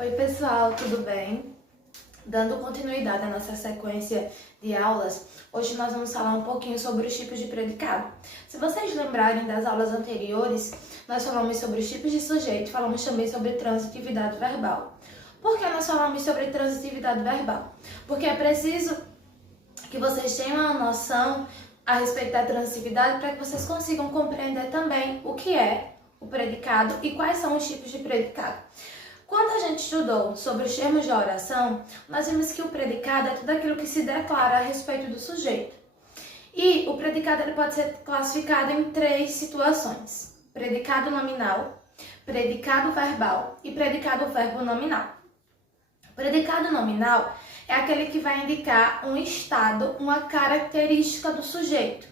Oi pessoal, tudo bem? Dando continuidade à nossa sequência de aulas, hoje nós vamos falar um pouquinho sobre os tipos de predicado. Se vocês lembrarem das aulas anteriores, nós falamos sobre os tipos de sujeito, falamos também sobre transitividade verbal. Por que nós falamos sobre transitividade verbal? Porque é preciso que vocês tenham uma noção a respeito da transitividade para que vocês consigam compreender também o que é o predicado e quais são os tipos de predicado. Quando a gente estudou sobre os termos de oração, nós vimos que o predicado é tudo aquilo que se declara a respeito do sujeito. E o predicado ele pode ser classificado em três situações: predicado nominal, predicado verbal e predicado verbo nominal. O predicado nominal é aquele que vai indicar um estado, uma característica do sujeito.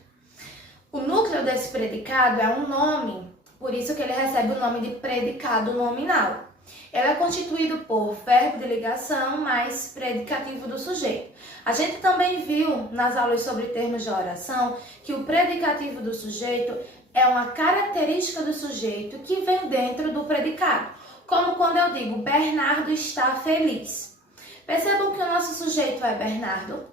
O núcleo desse predicado é um nome, por isso que ele recebe o nome de predicado nominal. Ele é constituído por verbo de ligação mais predicativo do sujeito. A gente também viu nas aulas sobre termos de oração que o predicativo do sujeito é uma característica do sujeito que vem dentro do predicado. Como quando eu digo Bernardo está feliz. Percebam que o nosso sujeito é Bernardo.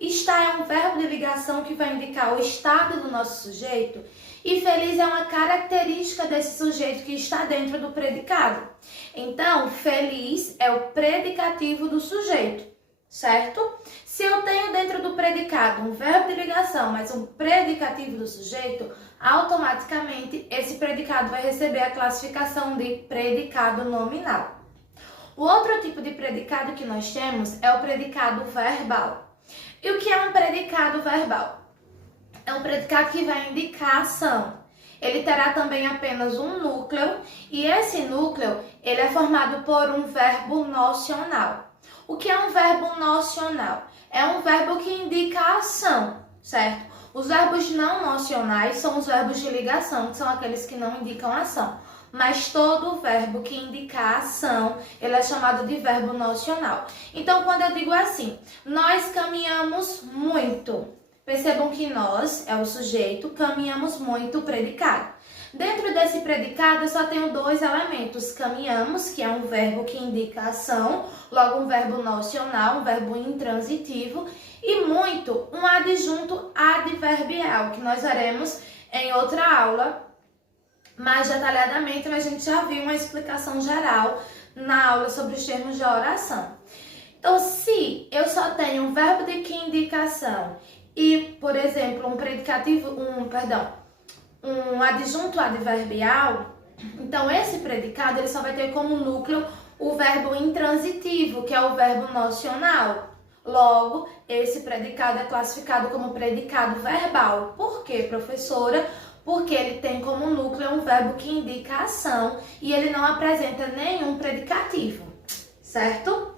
Está é um verbo de ligação que vai indicar o estado do nosso sujeito. E feliz é uma característica desse sujeito que está dentro do predicado. Então, feliz é o predicativo do sujeito, certo? Se eu tenho dentro do predicado um verbo de ligação, mas um predicativo do sujeito, automaticamente esse predicado vai receber a classificação de predicado nominal. O outro tipo de predicado que nós temos é o predicado verbal. E o que é um predicado verbal? É um predicado que vai indicar ação. Ele terá também apenas um núcleo e esse núcleo ele é formado por um verbo nocional. O que é um verbo nocional? É um verbo que indica ação, certo? Os verbos não nocionais são os verbos de ligação, que são aqueles que não indicam ação. Mas todo verbo que indica ação, ele é chamado de verbo nocional. Então, quando eu digo assim, nós caminhamos muito. Percebam que nós, é o sujeito, caminhamos muito o predicado. Dentro desse predicado eu só tenho dois elementos: caminhamos, que é um verbo que indica ação, logo um verbo nocional, um verbo intransitivo, e muito, um adjunto adverbial, que nós veremos em outra aula, mais detalhadamente, mas a gente já viu uma explicação geral na aula sobre os termos de oração. Então, se eu só tenho um verbo de que indicação e, por exemplo, um adjunto adverbial, então esse predicado ele só vai ter como núcleo o verbo intransitivo, que é o verbo nocional. Logo, esse predicado é classificado como predicado verbal. Por quê, professora? Porque ele tem como núcleo um verbo que indica ação e ele não apresenta nenhum predicativo, certo?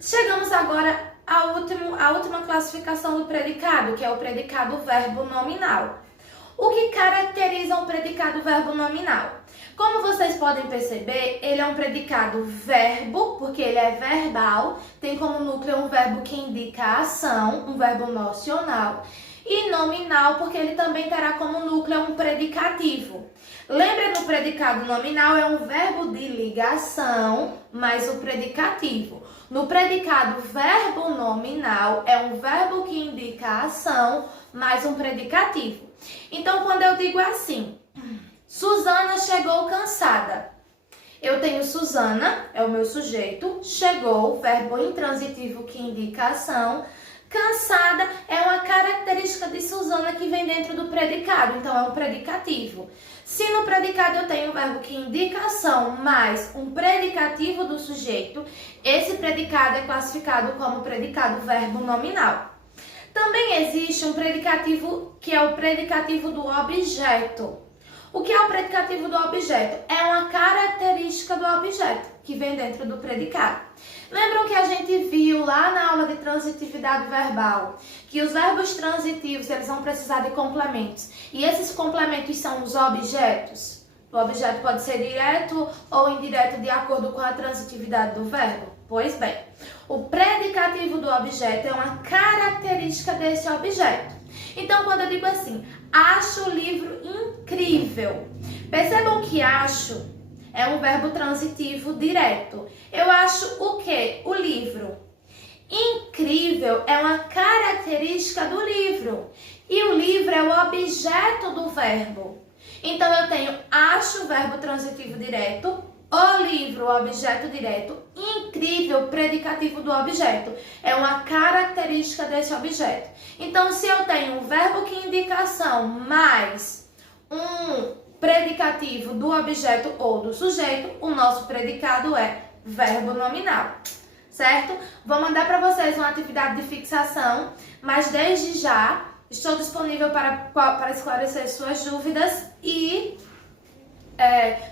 Chegamos agora à última classificação do predicado, que é o predicado verbo nominal. O que caracteriza um predicado verbo nominal? Como vocês podem perceber, ele é um predicado verbo, porque ele é verbal, tem como núcleo um verbo que indica ação, um verbo nocional, e nominal, porque ele também terá como núcleo um predicativo. Lembra, no predicado nominal é um verbo de ligação mais o predicativo. No predicado verbo nominal é um verbo que indica ação mais um predicativo. Então, quando eu digo assim, Suzana chegou cansada. Eu tenho Suzana, é o meu sujeito, chegou, verbo intransitivo que indica ação. Cansada é uma característica de Suzana que vem dentro do predicado, então é um predicativo. Se no predicado eu tenho um verbo que indica ação mais um predicativo do sujeito, esse predicado é classificado como predicado verbo nominal. Também existe um predicativo que é o predicativo do objeto. O que é o predicativo do objeto? É uma característica do objeto que vem dentro do predicado. Lembram que a gente viu lá na aula de transitividade verbal que os verbos transitivos eles vão precisar de complementos e esses complementos são os objetos? O objeto pode ser direto ou indireto de acordo com a transitividade do verbo? Pois bem, o predicativo do objeto é uma característica desse objeto. Então, quando eu digo assim, acho o livro incrível, percebam que acho é um verbo transitivo direto. Eu acho o quê? O livro. Incrível é uma característica do livro. E o livro é o objeto do verbo. Então eu tenho acho, verbo transitivo direto, o livro, objeto direto, incrível, predicativo do objeto. É uma característica desse objeto. Então, se eu tenho um verbo que indica ação mais um predicativo do objeto ou do sujeito, o nosso predicado é verbo nominal, certo? Vou mandar para vocês uma atividade de fixação, mas desde já estou disponível para esclarecer suas dúvidas e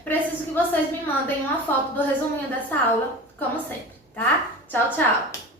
preciso que vocês me mandem uma foto do resuminho dessa aula, como sempre, tá? Tchau, tchau!